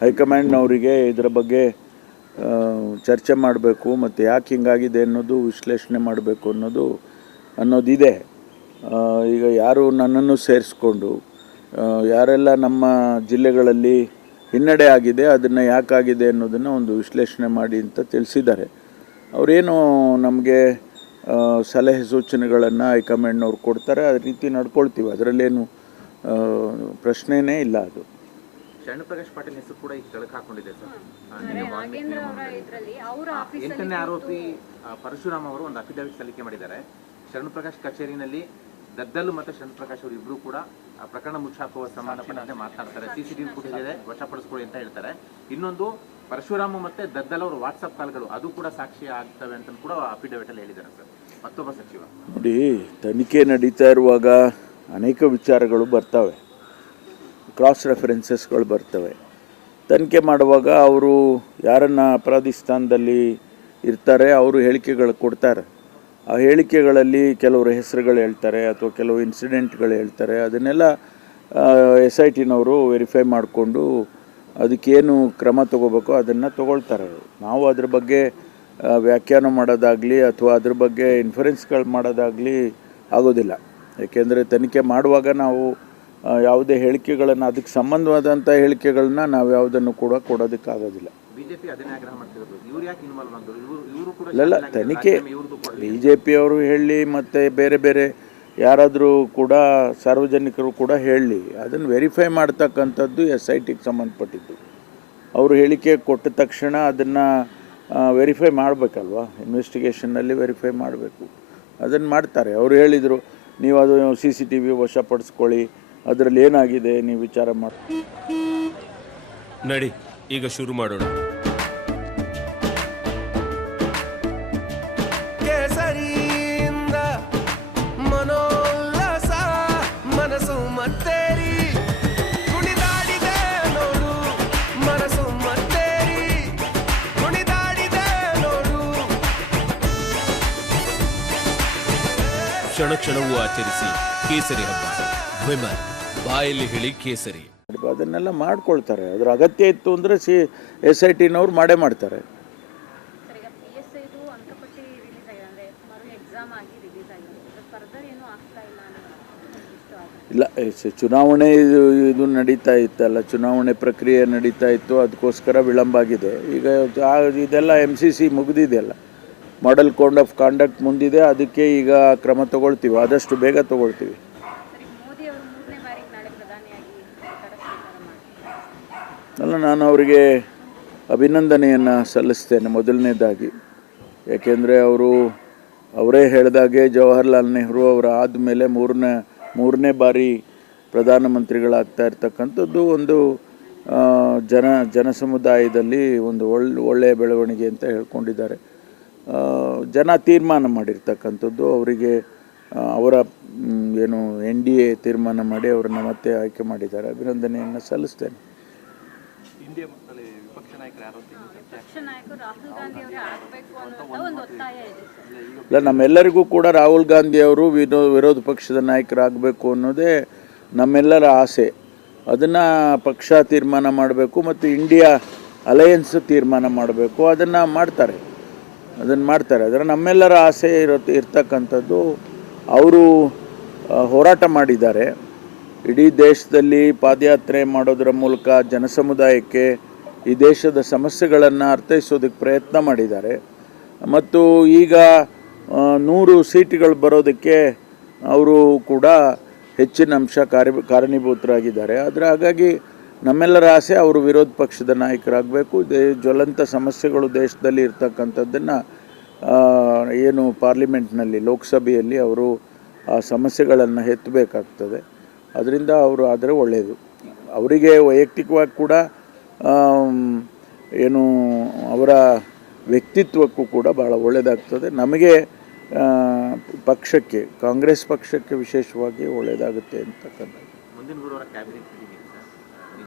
ಹೈಕಮಾಂಡ್ನವರಿಗೆ ಇದರ ಬಗ್ಗೆ ಚರ್ಚೆ ಮಾಡಬೇಕು ಮತ್ತು ಯಾಕೆ ಹಿಂಗಾಗಿದೆ ಅನ್ನೋದು ವಿಶ್ಲೇಷಣೆ ಮಾಡಬೇಕು ಅನ್ನೋದಿದೆ. ಈಗ ಯಾರು ನನ್ನನ್ನು ಸೇರಿಸ್ಕೊಂಡು ಯಾರೆಲ್ಲ ನಮ್ಮ ಜಿಲ್ಲೆಗಳಲ್ಲಿ ಹಿನ್ನಡೆ ಆಗಿದೆ ಅದನ್ನು ಯಾಕಾಗಿದೆ ಅನ್ನೋದನ್ನು ಒಂದು ವಿಶ್ಲೇಷಣೆ ಮಾಡಿ ಅಂತ ತಿಳಿಸಿದ್ದಾರೆ. ಅವರೇನು ನಮಗೆ ಸಲಹೆ ಸೂಚನೆಗಳನ್ನು ಹೈಕಮಾಂಡ್ನವ್ರು ಕೊಡ್ತಾರೆ, ಆ ರೀತಿ ನಡ್ಕೊಳ್ತೀವಿ. ಅದರಲ್ಲೇನು ಪ್ರಶ್ನೆನೇ ಇಲ್ಲ. ಅದು ಶರಣಪ್ರಕಾಶ್ ಪಾಟೀಲ್ ಹೆಸರು ಕೂಡ ಈಗ ಕೆಳಗೆ ಹಾಕೊಂಡಿದೆ ಸರ್. 8ನೇ ಆರೋಪಿ ಪರಶುರಾಮ್ ಅವರು ಒಂದು ಅಫಿಡವಿಟ್ ಸಲ್ಲಿಕೆ ಮಾಡಿದ್ದಾರೆ. ಶರಣಪ್ರಕಾಶ್ ಕಚೇರಿನಲ್ಲಿ ದದ್ದಲು ಮತ್ತು ಶರಣಪ್ರಕಾಶ್ ಅವರು ಇಬ್ಬರು ಕೂಡ ಪ್ರಕರಣ ಮುಚ್ಚಾಕುವ ಸಂಬಂಧಪಟ್ಟಂತೆ ಮಾತನಾಡ್ತಾರೆ. ಸಿಸಿಟಿವಿ ಫುಟೇಜ್ ಇದೆ, ವಶಪಡಿಸ್ಕೊಳ್ಳಿ ಅಂತ ಹೇಳ್ತಾರೆ. ಇನ್ನೊಂದು ಪರಶುರಾಮ್ ಮತ್ತೆ ದದ್ದಲ್ ಅವರು ವಾಟ್ಸಪ್ ಕಾಲ್ಗಳು ಅದು ಕೂಡ ಸಾಕ್ಷಿ ಆಗ್ತವೆ ಅಂತ ಕೂಡ ಅಫಿಡವಿಟ್ ಅಲ್ಲಿ ಹೇಳಿದ್ದಾರೆ ಸರ್. ಮತ್ತೊಬ್ಬ ಸಚಿವ ನೋಡಿ, ತನಿಖೆ ನಡೀತಾ ಇರುವಾಗ ಅನೇಕ ವಿಚಾರಗಳು ಬರ್ತವೆ, ಕ್ರಾಸ್ ರೆಫರೆನ್ಸಸ್ಗಳು ಬರ್ತವೆ. ತನಿಖೆ ಮಾಡುವಾಗ ಅವರು ಯಾರನ್ನು ಅಪರಾಧಿ ಸ್ಥಾನದಲ್ಲಿ ಇರ್ತಾರೆ ಅವರು ಹೇಳಿಕೆಗಳು ಕೊಡ್ತಾರೆ. ಆ ಹೇಳಿಕೆಗಳಲ್ಲಿ ಕೆಲವರು ಹೆಸರುಗಳು ಹೇಳ್ತಾರೆ ಅಥವಾ ಕೆಲವು ಇನ್ಸಿಡೆಂಟ್ಗಳು ಹೇಳ್ತಾರೆ. ಅದನ್ನೆಲ್ಲ SITನವರು ವೆರಿಫೈ ಮಾಡಿಕೊಂಡು ಅದಕ್ಕೇನು ಕ್ರಮ ತಗೋಬೇಕೋ ಅದನ್ನು ತಗೊಳ್ತಾರೆ. ನಾವು ಅದ್ರ ಬಗ್ಗೆ ವ್ಯಾಖ್ಯಾನ ಮಾಡೋದಾಗಲಿ ಅಥವಾ ಅದ್ರ ಬಗ್ಗೆ ಇನ್ಫರೆನ್ಸ್ಗಳು ಮಾಡೋದಾಗಲಿ ಆಗೋದಿಲ್ಲ. ಏಕೆಂದರೆ ತನಿಖೆ ಮಾಡುವಾಗ ನಾವು ಯಾವುದೇ ಹೇಳಿಕೆಗಳನ್ನು, ಅದಕ್ಕೆ ಸಂಬಂಧವಾದಂಥ ಹೇಳಿಕೆಗಳನ್ನ ನಾವು ಯಾವುದನ್ನು ಕೂಡ ಕೊಡೋದಕ್ಕಾಗೋದಿಲ್ಲ. ಇಲ್ಲ, ತನಿಖೆ BJP ಅವರು ಹೇಳಿ ಮತ್ತು ಬೇರೆ ಬೇರೆ ಯಾರಾದರೂ ಕೂಡ ಸಾರ್ವಜನಿಕರು ಕೂಡ ಹೇಳಲಿ, ಅದನ್ನು ವೆರಿಫೈ ಮಾಡ್ತಕ್ಕಂಥದ್ದು SITಗೆ ಸಂಬಂಧಪಟ್ಟಿದ್ದು. ಅವರು ಹೇಳಿಕೆ ಕೊಟ್ಟ ತಕ್ಷಣ ಅದನ್ನು ವೆರಿಫೈ ಮಾಡಬೇಕಲ್ವ, ಇನ್ವೆಸ್ಟಿಗೇಷನ್ನಲ್ಲಿ ವೆರಿಫೈ ಮಾಡಬೇಕು. ಅದನ್ನು ಮಾಡ್ತಾರೆ. ಅವರು ಹೇಳಿದರು, ನೀವು ಅದು CCTV ವಶಪಡಿಸ್ಕೊಳ್ಳಿ, ಅದರಲ್ಲಿ ಏನಾಗಿದೆ ನೀವು ವಿಚಾರ ಮಾಡಿ. ನಡಿ ಈಗ ಶುರು ಮಾಡೋಣ. ಕೇಸರಿಯಿಂದ ಮನೋಲ್ಲಾಸ ಮನಸ್ಸು ಮತ್ತೇರಿ ಕುಣಿದಾಡಿದೆ ನೋಡು, ಮನಸ್ಸು ಮತ್ತೇರಿ ಕುಣಿದಾಡಿದೆ ನೋಡು. ಕ್ಷಣ ಕ್ಷಣವೂ ಆಚರಿಸಿ ಕೇಸರಿ ಹಬ್ಬ. ವಿಮಲ್ ಬಾಯಲ್ಲಿ ಹೇಳಿ ಕೇಸರಿ. ಅದನ್ನೆಲ್ಲ ಮಾಡ್ಕೊಳ್ತಾರೆ. ಅದರ ಅಗತ್ಯ ಇತ್ತು ಅಂದರೆ SITನವ್ರು ಮಾಡೇ ಮಾಡ್ತಾರೆ. ಇಲ್ಲ, ಚುನಾವಣೆ ಇದು ನಡೀತಾ ಇತ್ತಲ್ಲ, ಚುನಾವಣೆ ಪ್ರಕ್ರಿಯೆ ನಡೀತಾ ಇತ್ತು, ಅದಕ್ಕೋಸ್ಕರ ವಿಳಂಬ ಆಗಿದೆ. ಈಗ ಇದೆಲ್ಲ MCC ಮುಗಿದಿದೆಯಲ್ಲ, ಮಾಡೆಲ್ ಕೋಡ್ ಆಫ್ ಕಾಂಡಕ್ಟ್ ಮುಂದಿದೆ, ಅದಕ್ಕೆ ಈಗ ಕ್ರಮ ತಗೊಳ್ತೀವಿ, ಆದಷ್ಟು ಬೇಗ ತಗೊಳ್ತೀವಿ. ಅಲ್ಲ, ನಾನು ಅವರಿಗೆ ಅಭಿನಂದನೆಯನ್ನು ಸಲ್ಲಿಸ್ತೇನೆ ಮೊದಲನೇದಾಗಿ. ಯಾಕೆಂದರೆ ಅವರೇ ಹೇಳಿದಾಗೆ ಜವಾಹರ್ಲಾಲ್ ನೆಹರು ಅವರ ಆದಮೇಲೆ ಮೂರನೇ ಬಾರಿ ಪ್ರಧಾನಮಂತ್ರಿಗಳಾಗ್ತಾ ಇರ್ತಕ್ಕಂಥದ್ದು ಒಂದು ಜನ ಸಮುದಾಯದಲ್ಲಿ ಒಂದು ಒಳ್ಳೆಯ ಬೆಳವಣಿಗೆ ಅಂತ ಹೇಳ್ಕೊಂಡಿದ್ದಾರೆ. ಜನ ತೀರ್ಮಾನ ಮಾಡಿರ್ತಕ್ಕಂಥದ್ದು, ಅವರಿಗೆ ಅವರ ಏನು NDA ತೀರ್ಮಾನ ಮಾಡಿ ಅವರನ್ನು ಮತ್ತೆ ಆಯ್ಕೆ ಮಾಡಿದ್ದಾರೆ. ಅಭಿನಂದನೆಯನ್ನು ಸಲ್ಲಿಸ್ತೇನೆ. ಇಲ್ಲ, ನಮ್ಮೆಲ್ಲರಿಗೂ ಕೂಡ ರಾಹುಲ್ ಗಾಂಧಿ ಅವರು ವಿರೋಧ ಪಕ್ಷದ ನಾಯಕರಾಗಬೇಕು ಅನ್ನೋದೇ ನಮ್ಮೆಲ್ಲರ ಆಸೆ. ಅದನ್ನು ಪಕ್ಷ ತೀರ್ಮಾನ ಮಾಡಬೇಕು ಮತ್ತು ಇಂಡಿಯಾ ಅಲಯನ್ಸ್ ತೀರ್ಮಾನ ಮಾಡಬೇಕು. ಅದನ್ನು ಮಾಡ್ತಾರೆ. ಅದರ ನಮ್ಮೆಲ್ಲರ ಆಸೆ ಇರ್ತಕ್ಕಂಥದ್ದು. ಅವರು ಹೋರಾಟ ಮಾಡಿದ್ದಾರೆ. ಇಡೀ ದೇಶದಲ್ಲಿ ಪಾದಯಾತ್ರೆ ಮಾಡೋದರ ಮೂಲಕ ಜನಸಮುದಾಯಕ್ಕೆ ಈ ದೇಶದ ಸಮಸ್ಯೆಗಳನ್ನು ಅರ್ಥೈಸೋದಕ್ಕೆ ಪ್ರಯತ್ನ ಮಾಡಿದ್ದಾರೆ. ಮತ್ತು ಈಗ 100 ಸೀಟುಗಳು ಬರೋದಕ್ಕೆ ಅವರು ಕೂಡ ಹೆಚ್ಚಿನ ಅಂಶ ಕಾರಣೀಭೂತರಾಗಿದ್ದಾರೆ. ಹಾಗಾಗಿ ನಮ್ಮೆಲ್ಲರ ಆಸೆ ಅವರು ವಿರೋಧ ಪಕ್ಷದ ನಾಯಕರಾಗಬೇಕು. ಜ್ವಲಂತ ಸಮಸ್ಯೆಗಳು ದೇಶದಲ್ಲಿ ಇರ್ತಕ್ಕಂಥದ್ದನ್ನು ಏನು ಪಾರ್ಲಿಮೆಂಟ್ನಲ್ಲಿ, ಲೋಕಸಭೆಯಲ್ಲಿ ಅವರು ಆ ಸಮಸ್ಯೆಗಳನ್ನು ಎತ್ತಬೇಕಾಗ್ತದೆ. ಅದರಿಂದ ಅವರು ಆದರೆ ಒಳ್ಳೆಯದು. ಅವರಿಗೆ ವೈಯಕ್ತಿಕವಾಗಿ ಕೂಡ ಏನು ಅವರ ವ್ಯಕ್ತಿತ್ವಕ್ಕೂ ಕೂಡ ಭಾಳ ಒಳ್ಳೆಯದಾಗ್ತದೆ. ನಮಗೆ ಪಕ್ಷಕ್ಕೆ, ಕಾಂಗ್ರೆಸ್ ಪಕ್ಷಕ್ಕೆ ವಿಶೇಷವಾಗಿ ಒಳ್ಳೆಯದಾಗುತ್ತೆ ಅಂತಕ್ಕಂಥದ್ದು. ಮುಂದಿನ ಗುರುವಾರ ಕ್ಯಾಬಿನೆಟ್